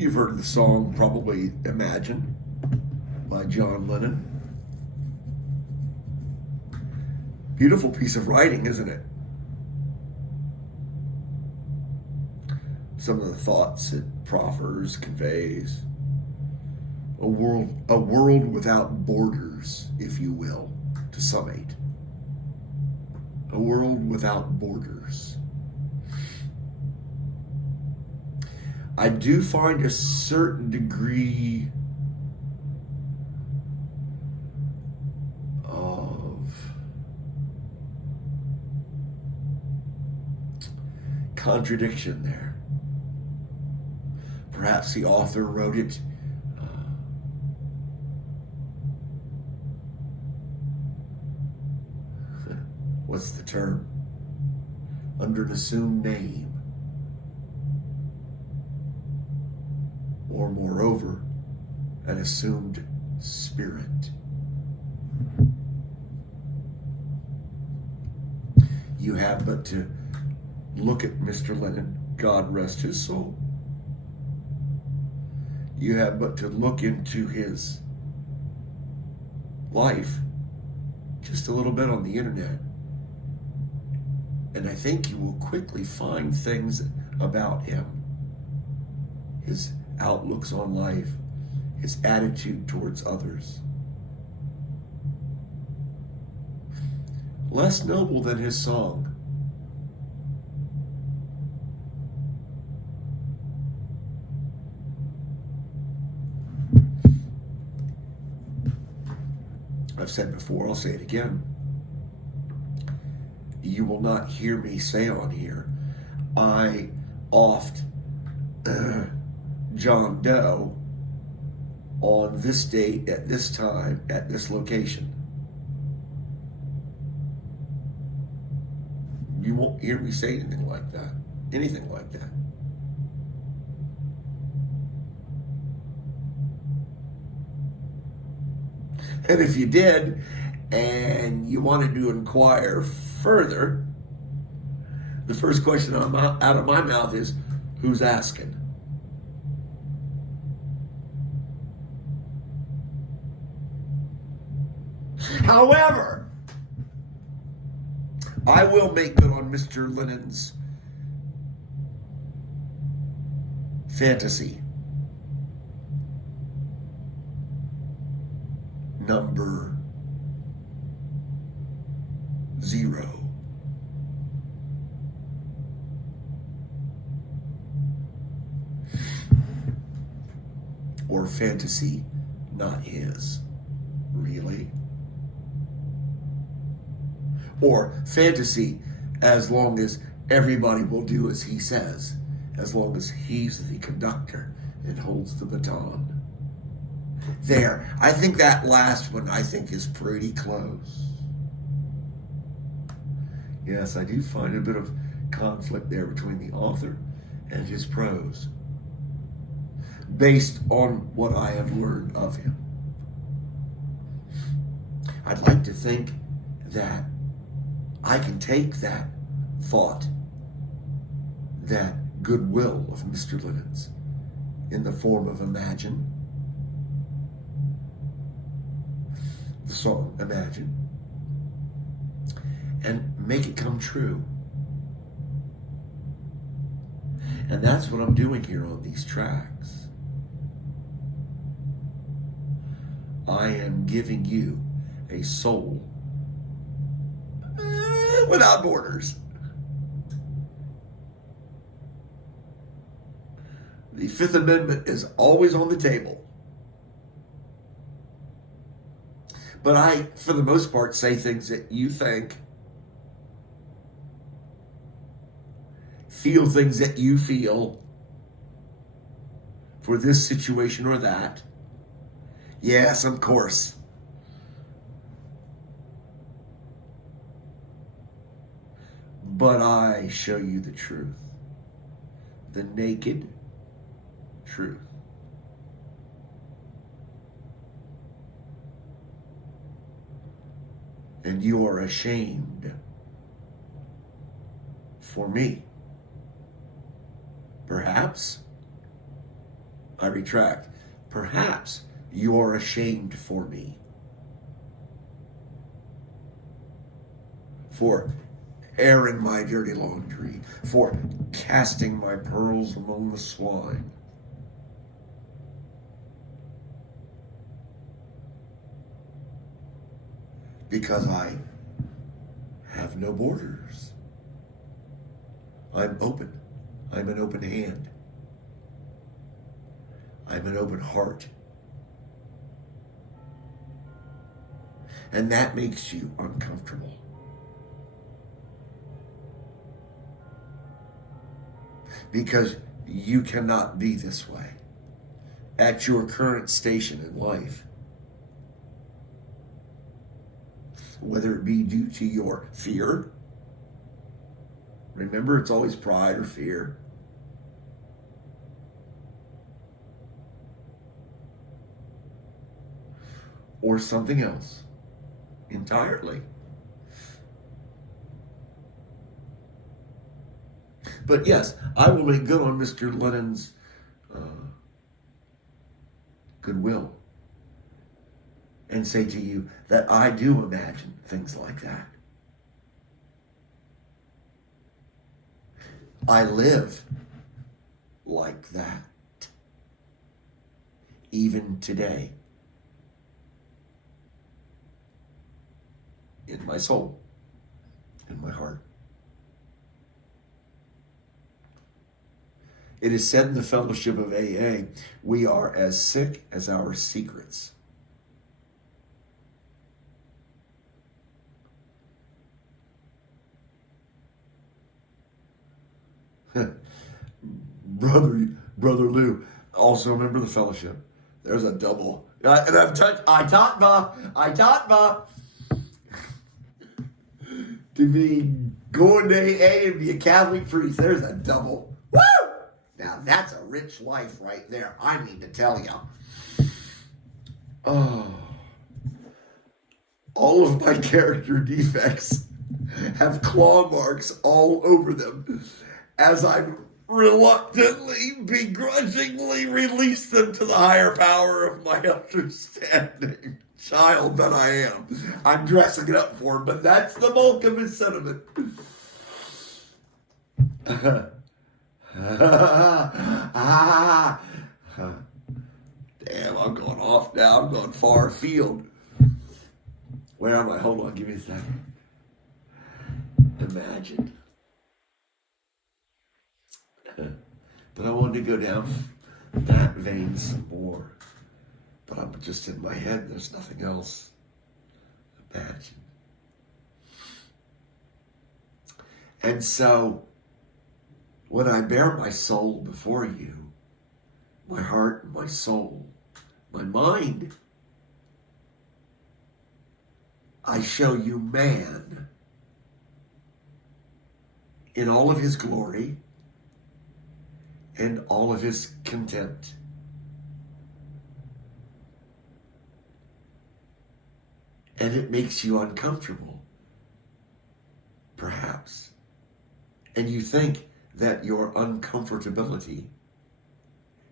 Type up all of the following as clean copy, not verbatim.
You've heard the song probably Imagine by John Lennon. Beautiful piece of writing, isn't it? Some of the thoughts it proffers, conveys. A world without borders, if you will, to summate. A world without borders. I do find a certain degree of contradiction there. Perhaps the author wrote it what's the term? Under an assumed name. Or moreover, an assumed spirit. You have but to look at Mr. Lennon, God rest his soul. You have but to look into his life just a little bit on the internet. And I think you will quickly find things about him. His outlooks on life, his attitude towards others. Less noble than his song. I've said before, I'll say it again. You will not hear me say on here, I oft John Doe on this date, at this time, at this location. You won't hear me say anything like that. Anything like that. And if you did, and you wanted to inquire further, the first question out of my mouth is, who's asking? However, I will make good on Mr. Lennon's fantasy. Number 0. Or fantasy not his. Really? Or fantasy as long as everybody will do as he says, as long as he's the conductor and holds the baton. There, I think that last one, I think, is pretty close. Yes, I do find a bit of conflict there between the author and his prose, based on what I have learned of him. I'd like to think that I can take that thought, that goodwill of Mr. Lennon's, in the form of Imagine, the song Imagine, and make it come true. And that's what I'm doing here on these tracks. I am giving you a soul without borders. The Fifth Amendment is always on the table. But I, for the most part, say things that you think, feel things that you feel for this situation or that. Yes, of course. But I show you the truth, the naked truth. And you are ashamed for me, perhaps, I retract. Perhaps you're ashamed for me. For airing my dirty laundry. For casting my pearls among the swine. Because I have no borders. I'm open. I'm an open hand. I'm an open heart. And that makes you uncomfortable. Because you cannot be this way at your current station in life. Whether it be due to your fear. Remember, it's always pride or fear. Or something else entirely. But yes, I will make good on Mr. Lennon's goodwill and say to you that I do imagine things like that. I live like that. Even today. In my soul. In my heart. It is said in the fellowship of AA, we are as sick as our secrets. Brother Lou, also remember the fellowship. There's a double. And I taught Ma to be going to AA and be a Catholic priest. There's a double. Woo! Now that's a rich life right there. I mean to tell you. Oh, all of my character defects have claw marks all over them as I've reluctantly, begrudgingly release them to the higher power of my understanding. Child that I am. I'm dressing it up for him, but that's the bulk of his sentiment. Damn, I'm going off now. I'm going far afield. Where am I? Hold on, give me a second. Imagine. But I wanted to go down that vein some more. But I'm just in my head. There's nothing else. Imagine. And so, when I bear my soul before you, my heart and my soul, my mind, I show you man in all of his glory and all of his contempt. And it makes you uncomfortable, perhaps. And you think that your uncomfortability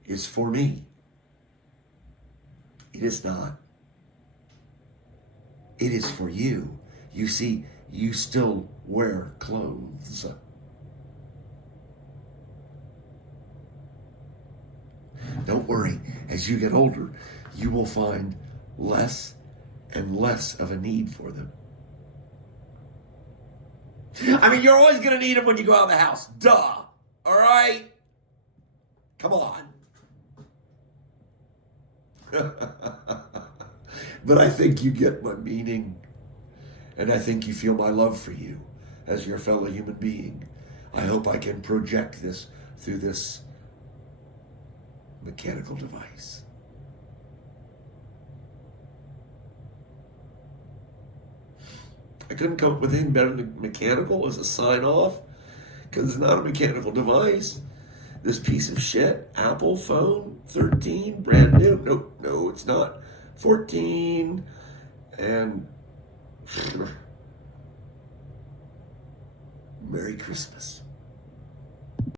is for me. It is not. It is for you. You see, you still wear clothes. Don't worry, as you get older, you will find less and less of a need for them. I mean, you're always going to need them when you go out of the house. Duh. All right? Come on. But I think you get my meaning. And I think you feel my love for you as your fellow human being. I hope I can project this through this mechanical device. I couldn't come up with anything better than mechanical as a sign-off, because it's not a mechanical device. This piece of shit, Apple phone, 13, brand new. No, it's not. 14, and Merry Christmas.